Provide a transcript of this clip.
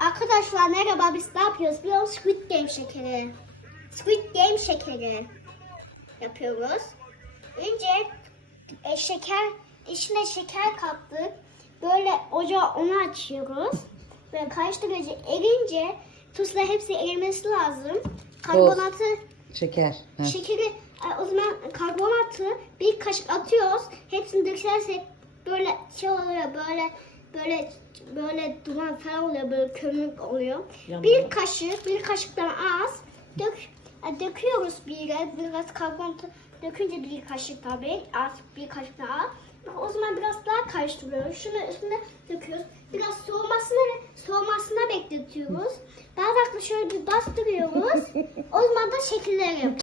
Arkadaşlar merhaba biz ne yapıyoruz? biliyor musunuz? Squid Game şekeri. Squid Game şekeri yapıyoruz. Önce e, şeker, içine şeker kattık. Böyle ocağa onu açıyoruz. Böyle karıştırıcı erince tuzla hepsi erimesi lazım. Karbonatı, Şeker. Ha. şekeri, e, o zaman karbonatı bir kaşık atıyoruz. Hepsini dökersek böyle şey oluyor böyle böyle böyle duman falan oluyor böyle kömür oluyor. Yanıyor. Bir kaşık, bir kaşıktan az dök, e, döküyoruz bir biraz karbonatı dökünce bir kaşık tabii az bir kaşık daha az. O zaman biraz daha karıştırıyoruz. Şunu üstüne döküyoruz. Biraz soğumasını soğumasına bekletiyoruz. Farklı şöyle bir bastırıyoruz. o zaman da şekiller yapıyoruz.